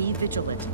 Be vigilant.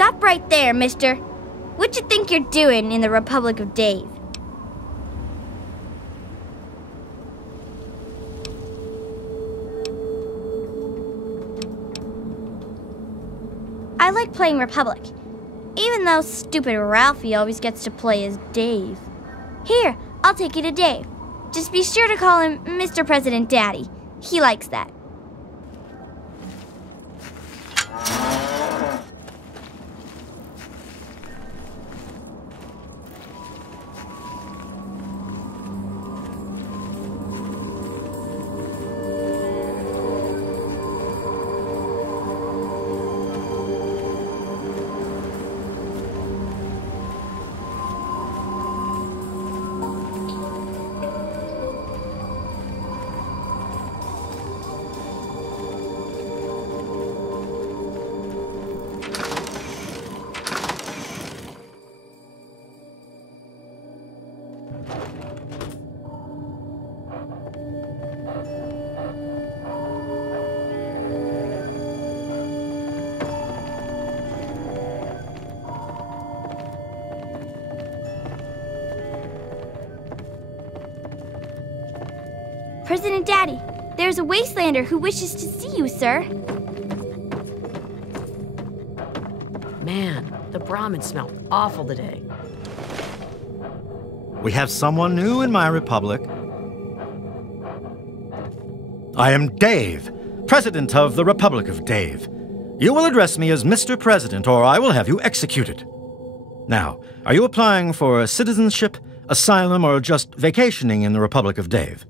Stop right there, mister. What you think you're doing in the Republic of Dave? I like playing Republic, even though stupid Ralphie always gets to play as Dave. Here, I'll take you to Dave. Just be sure to call him Mr. President Daddy. He likes that. President Daddy, there's a Wastelander who wishes to see you, sir. Man, the Brahmin smelled awful today. We have someone new in my republic. I am Dave, President of the Republic of Dave. You will address me as Mr. President, or I will have you executed. Now, are you applying for citizenship, asylum, or just vacationing in the Republic of Dave?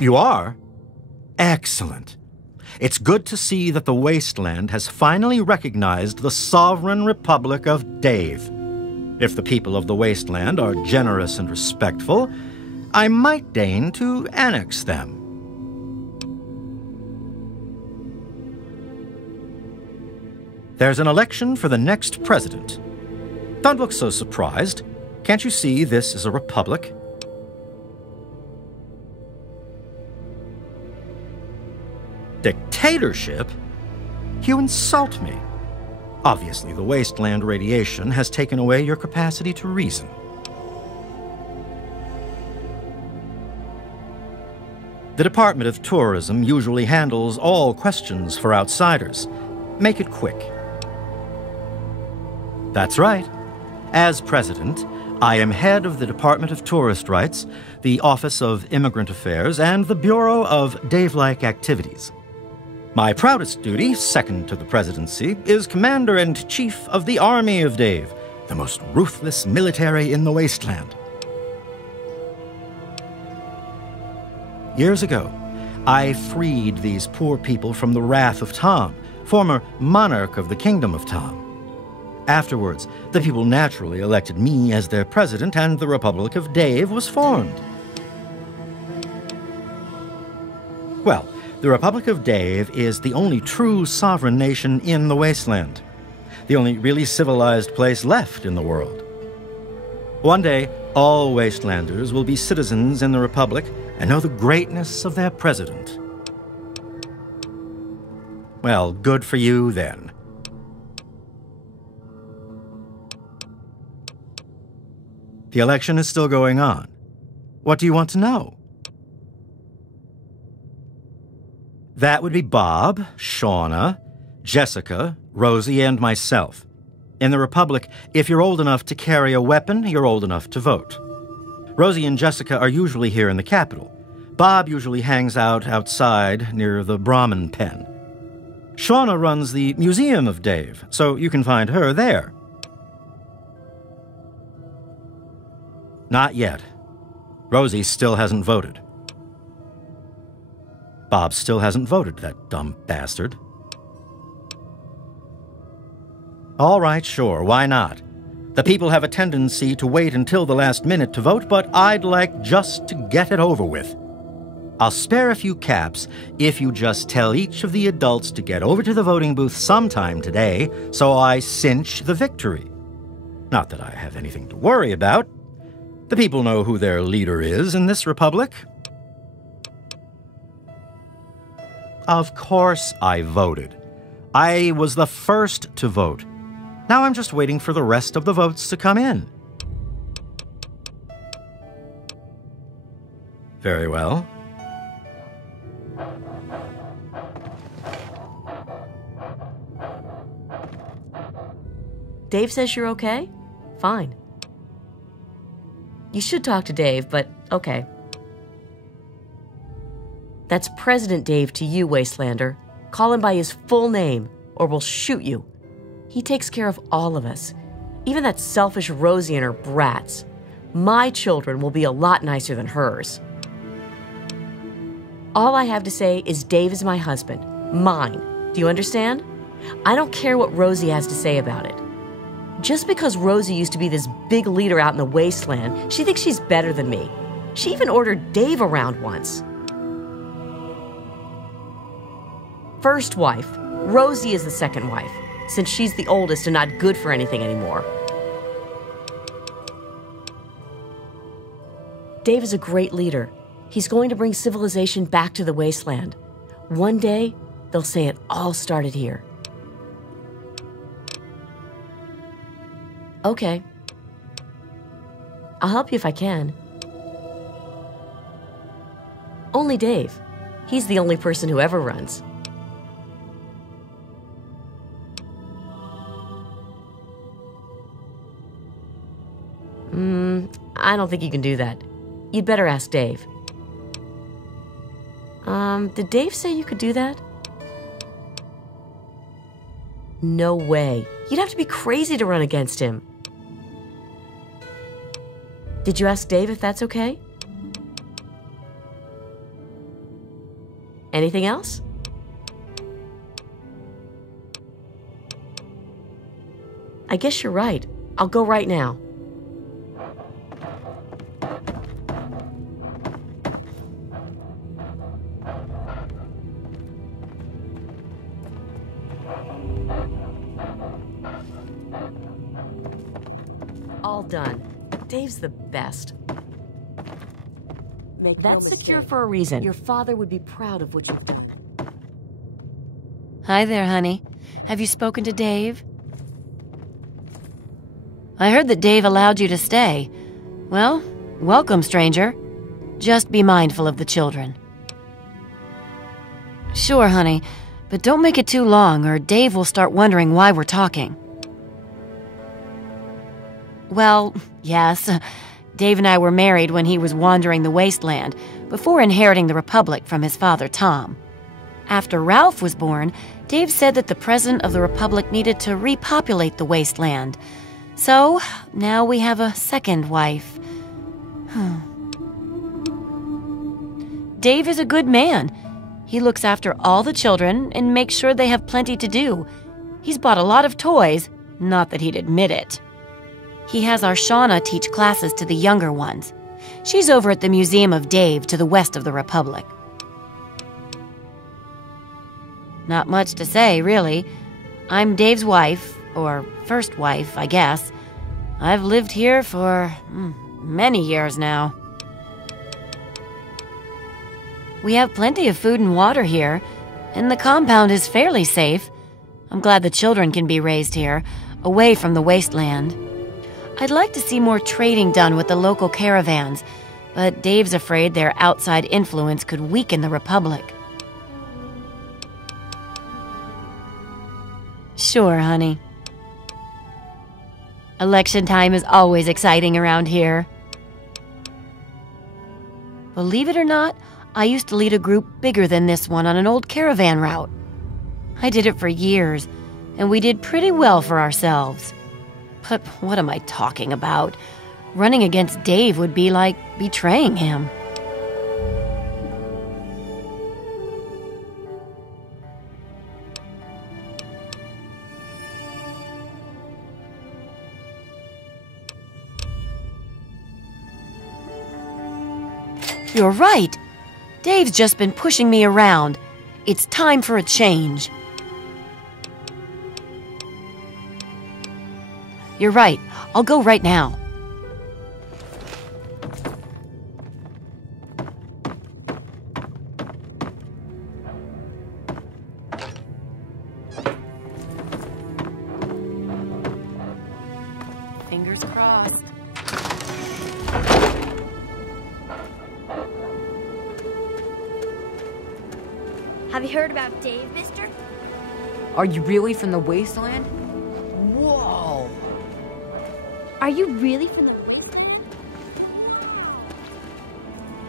You are? Excellent. It's good to see that the Wasteland has finally recognized the sovereign Republic of Dave. If the people of the Wasteland are generous and respectful, I might deign to annex them. There's an election for the next president. Don't look so surprised. Can't you see this is a republic? Dictatorship? You insult me. Obviously, the wasteland radiation has taken away your capacity to reason. The Department of Tourism usually handles all questions for outsiders. Make it quick. That's right. As president, I am head of the Department of Tourist Rights, the Office of Immigrant Affairs, and the Bureau of Dave-like Activities. My proudest duty, second to the presidency, is Commander-in-Chief of the Army of Dave, the most ruthless military in the wasteland. Years ago, I freed these poor people from the wrath of Tom, former monarch of the Kingdom of Tom. Afterwards, the people naturally elected me as their president, and the Republic of Dave was formed. Well, the Republic of Dave is the only true sovereign nation in the wasteland, the only really civilized place left in the world. One day, all wastelanders will be citizens in the Republic and know the greatness of their president. Well, good for you then. The election is still going on. What do you want to know? That would be Bob, Shauna, Jessica, Rosie, and myself. In the Republic, if you're old enough to carry a weapon, you're old enough to vote. Rosie and Jessica are usually here in the capital. Bob usually hangs out outside near the Brahmin pen. Shauna runs the Museum of Dave, so you can find her there. Not yet. Rosie still hasn't voted. Bob still hasn't voted, that dumb bastard. All right, sure, why not? The people have a tendency to wait until the last minute to vote, but I'd like just to get it over with. I'll spare a few caps if you just tell each of the adults to get over to the voting booth sometime today, so I cinch the victory. Not that I have anything to worry about. The people know who their leader is in this republic. Of course I voted. I was the first to vote. Now I'm just waiting for the rest of the votes to come in. Very well. Dave says you're okay? Fine. You should talk to Dave, but okay. That's President Dave to you, Wastelander. Call him by his full name, or we'll shoot you. He takes care of all of us, even that selfish Rosie and her brats. My children will be a lot nicer than hers. All I have to say is Dave is my husband, mine. Do you understand? I don't care what Rosie has to say about it. Just because Rosie used to be this big leader out in the wasteland, she thinks she's better than me. She even ordered Dave around once. First wife. Rosie is the second wife, since she's the oldest and not good for anything anymore. Dave is a great leader. He's going to bring civilization back to the wasteland. One day, they'll say it all started here. Okay. I'll help you if I can. Only Dave. He's the only person who ever runs. I don't think you can do that. You'd better ask Dave. Did Dave say you could do that? No way. You'd have to be crazy to run against him. Did you ask Dave if that's okay? Anything else? I guess you're right. I'll go right now. All done. Dave's the best. That's secure for a reason. Your father would be proud of what you've done. Hi there, honey. Have you spoken to Dave? I heard that Dave allowed you to stay. Well, welcome, stranger. Just be mindful of the children. Sure, honey, but don't make it too long or Dave will start wondering why we're talking. Well, yes. Dave and I were married when he was wandering the wasteland, before inheriting the Republic from his father, Tom. After Ralph was born, Dave said that the President of the Republic needed to repopulate the wasteland. So, now we have a second wife. Dave is a good man. He looks after all the children and makes sure they have plenty to do. He's bought a lot of toys, not that he'd admit it. He has our Shauna teach classes to the younger ones. She's over at the Museum of Dave to the west of the Republic. Not much to say, really. I'm Dave's wife, or first wife, I guess. I've lived here for many years now. We have plenty of food and water here, and the compound is fairly safe. I'm glad the children can be raised here, away from the wasteland. I'd like to see more trading done with the local caravans, but Dave's afraid their outside influence could weaken the Republic. Sure, honey. Election time is always exciting around here. Believe it or not, I used to lead a group bigger than this one on an old caravan route. I did it for years, and we did pretty well for ourselves. But what am I talking about? Running against Dave would be like betraying him. You're right. Dave's just been pushing me around. It's time for a change. You're right. I'll go right now. Fingers crossed. Have you heard about Dave, mister? Are you really from the wasteland? Whoa! Are you really from the wasteland?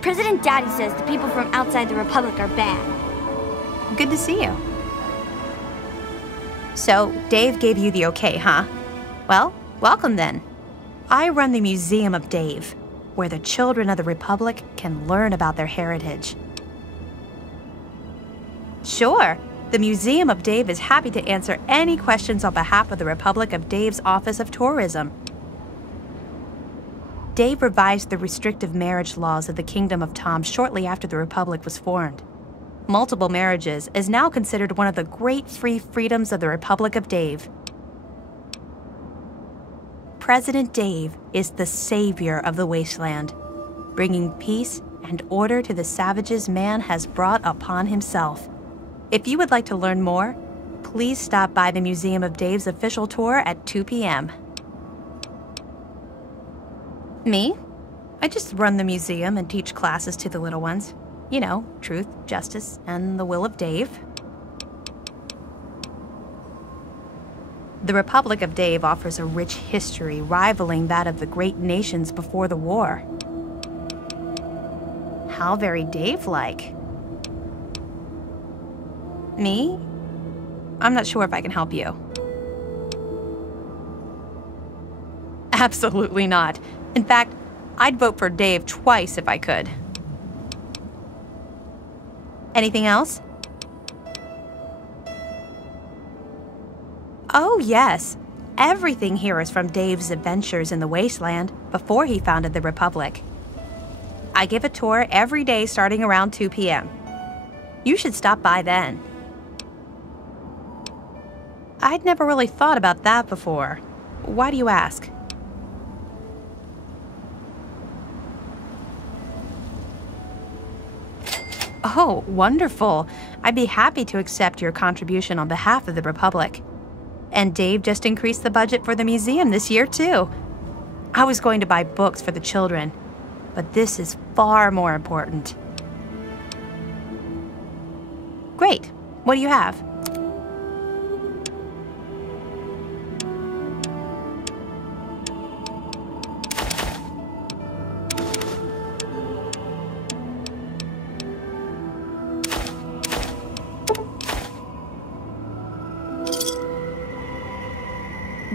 President Daddy says the people from outside the Republic are bad. Good to see you. So, Dave gave you the okay, huh? Well, welcome then. I run the Museum of Dave, where the children of the Republic can learn about their heritage. Sure, the Museum of Dave is happy to answer any questions on behalf of the Republic of Dave's Office of Tourism. Dave revised the restrictive marriage laws of the Kingdom of Tom shortly after the Republic was formed. Multiple marriages is now considered one of the great free freedoms of the Republic of Dave. President Dave is the savior of the wasteland, bringing peace and order to the savages man has brought upon himself. If you would like to learn more, please stop by the Museum of Dave's official tour at 2 p.m. Me? I just run the museum and teach classes to the little ones. You know, truth, justice, and the will of Dave. The Republic of Dave offers a rich history rivaling that of the great nations before the war. How very Dave-like. Me? I'm not sure if I can help you. Absolutely not. In fact, I'd vote for Dave twice if I could. Anything else? Oh, yes. Everything here is from Dave's adventures in the Wasteland before he founded the Republic. I give a tour every day starting around 2 p.m. You should stop by then. I'd never really thought about that before. Why do you ask? Oh, wonderful. I'd be happy to accept your contribution on behalf of the Republic. And Dave just increased the budget for the museum this year, too. I was going to buy books for the children, but this is far more important. Great. What do you have?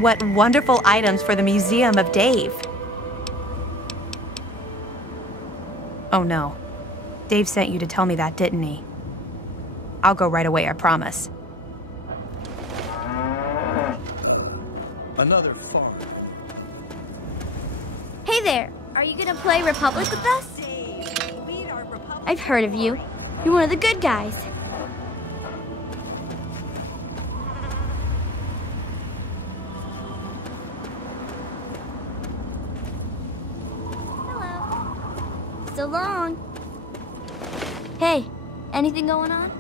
What wonderful items for the Museum of Dave. Oh no. Dave sent you to tell me that, didn't he? I'll go right away, I promise. Another farm. Hey there! Are you gonna play Republic with us? I've heard of you. You're one of the good guys. So long. Hey, anything going on?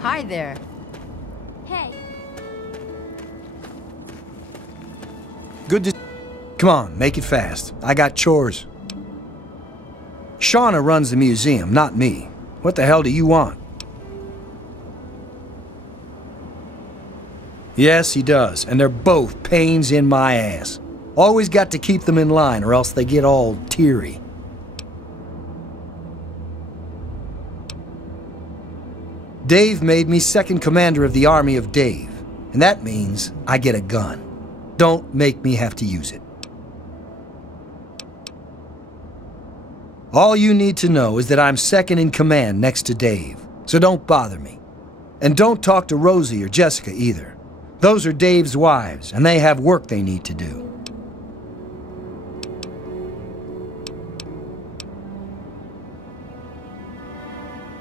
Hi there. Hey. Good to... Come on, make it fast. I got chores. Shauna runs the museum, not me. What the hell do you want? Yes, he does, and they're both pains in my ass. Always got to keep them in line or else they get all teary. Dave made me second commander of the Army of Dave, and that means I get a gun. Don't make me have to use it. All you need to know is that I'm second in command next to Dave, so don't bother me. And don't talk to Rosie or Jessica either. Those are Dave's wives, and they have work they need to do.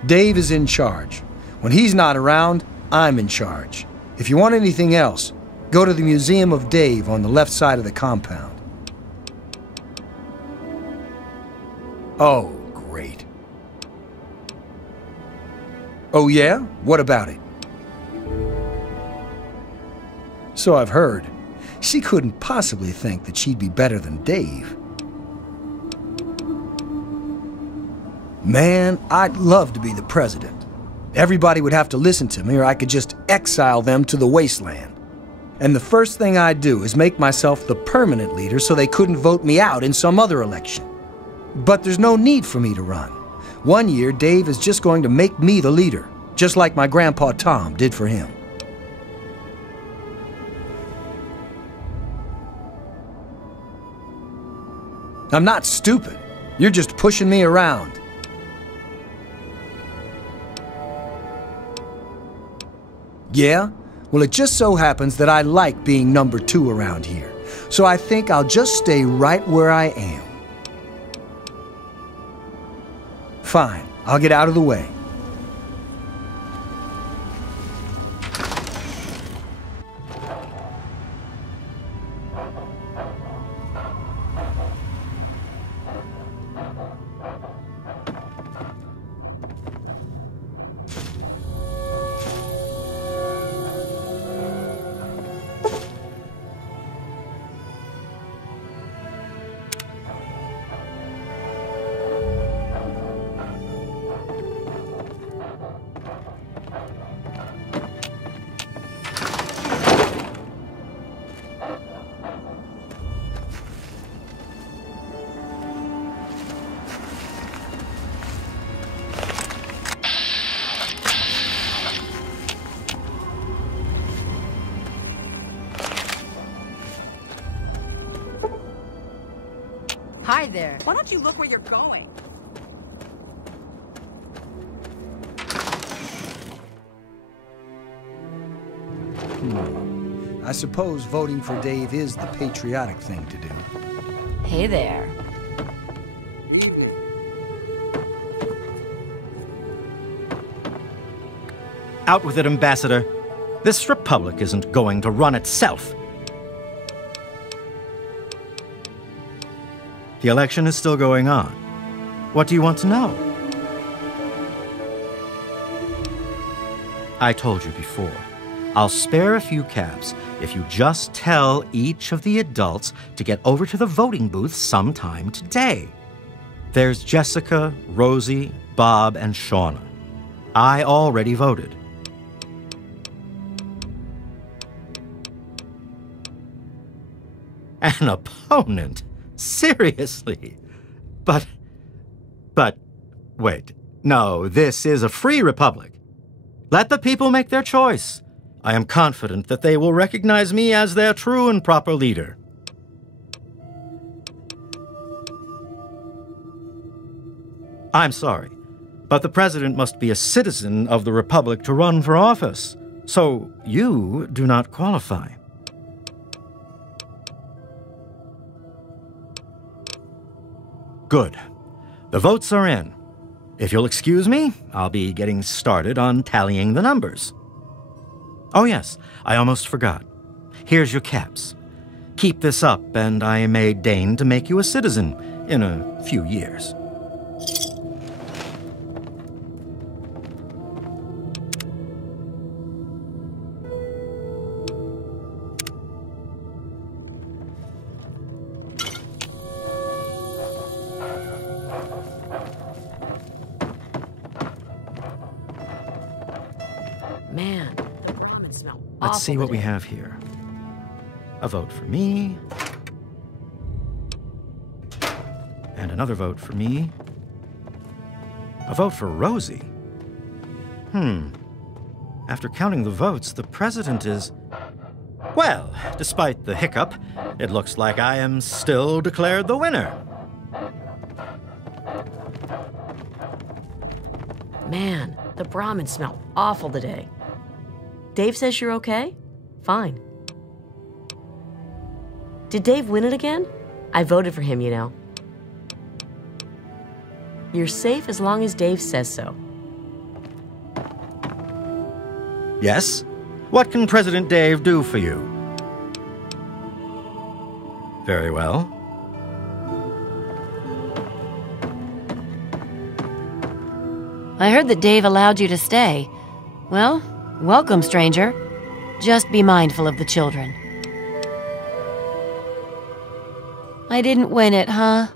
Dave is in charge. When he's not around, I'm in charge. If you want anything else, go to the Museum of Dave on the left side of the compound. Oh, great. Oh yeah? What about it? So I've heard. She couldn't possibly think that she'd be better than Dave. Man, I'd love to be the president. Everybody would have to listen to me or I could just exile them to the wasteland. And the first thing I'd do is make myself the permanent leader so they couldn't vote me out in some other election. But there's no need for me to run. One year, Dave is just going to make me the leader, just like my grandpa Tom did for him. I'm not stupid. You're just pushing me around. Yeah? Well, it just so happens that I like being number 2 around here. So I think I'll just stay right where I am. Fine, I'll get out of the way. there. Why don't you look where you're going? I suppose voting for Dave is the patriotic thing to do. Hey there. Out with it, Ambassador. This republic isn't going to run itself. The election is still going on. What do you want to know? I told you before. I'll spare a few caps if you just tell each of the adults to get over to the voting booth sometime today. There's Jessica, Rosie, Bob, and Shauna. I already voted. An opponent? Seriously? But, wait. No, this is a free republic. Let the people make their choice. I am confident that they will recognize me as their true and proper leader. I'm sorry, but the president must be a citizen of the republic to run for office, so you do not qualify. Good. The votes are in. If you'll excuse me, I'll be getting started on tallying the numbers. Oh yes, I almost forgot. Here's your caps. Keep this up, and I may deign to make you a citizen in a few years. Man, the ramen smell awful. Let's see what we today. have here. A vote for me. And another vote for me. A vote for Rosie. After counting the votes, the president is... Well, despite the hiccup, it looks like I am still declared the winner. Man, the Brahmins smell awful today. Dave says you're okay? Fine. Did Dave win it again? I voted for him, you know. You're safe as long as Dave says so. Yes? What can President Dave do for you? Very well. I heard that Dave allowed you to stay. Well, welcome, stranger. Just be mindful of the children. I didn't win it, huh?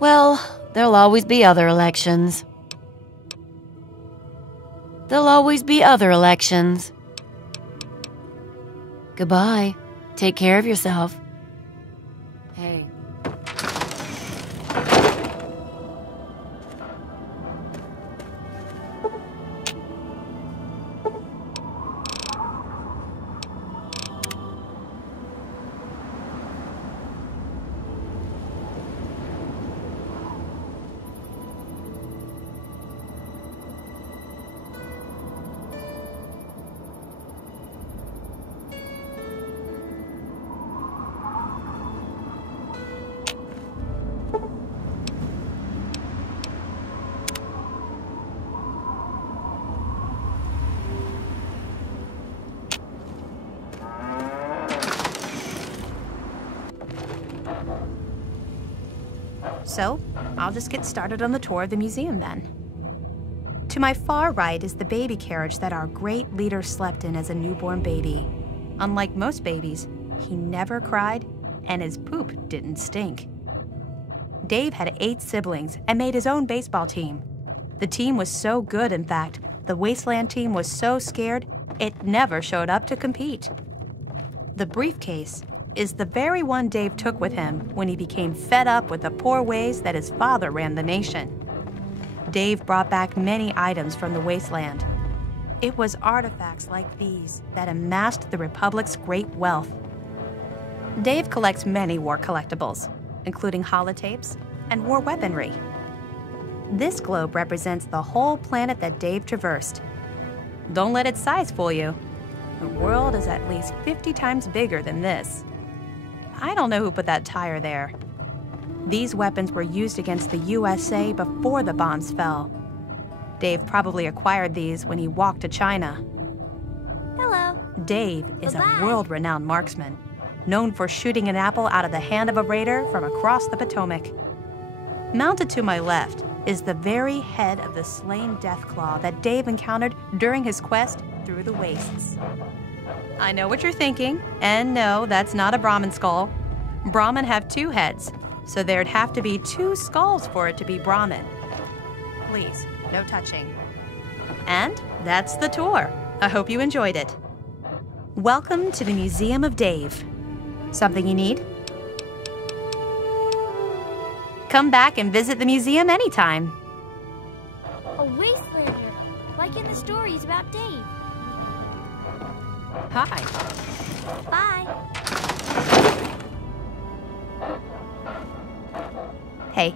Well, there'll always be other elections. There'll always be other elections. Goodbye. Take care of yourself. Hey. So, I'll just get started on the tour of the museum then. To my far right is the baby carriage that our great leader slept in as a newborn baby. Unlike most babies, he never cried, and his poop didn't stink. Dave had 8 siblings and made his own baseball team. The team was so good, in fact, the Wasteland team was so scared, it never showed up to compete. The briefcase is the very one Dave took with him when he became fed up with the poor ways that his father ran the nation. Dave brought back many items from the Wasteland. It was artifacts like these that amassed the Republic's great wealth. Dave collects many war collectibles, including holotapes, and wore weaponry. This globe represents the whole planet that Dave traversed. Don't let its size fool you. The world is at least 50 times bigger than this. I don't know who put that tire there. These weapons were used against the USA before the bombs fell. Dave probably acquired these when he walked to China. Hello. Dave is Bye-bye. a world-renowned marksman, known for shooting an apple out of the hand of a raider from across the Potomac. Mounted to my left is the very head of the slain Deathclaw that Dave encountered during his quest through the wastes. I know what you're thinking, and no, that's not a Brahmin skull. Brahmin have 2 heads, so there'd have to be 2 skulls for it to be Brahmin. Please, no touching. And that's the tour. I hope you enjoyed it. Welcome to the Museum of Dave. Something you need? Come back and visit the museum anytime. A wastelander, like in the stories about Dave. Hi. Bye. Hey,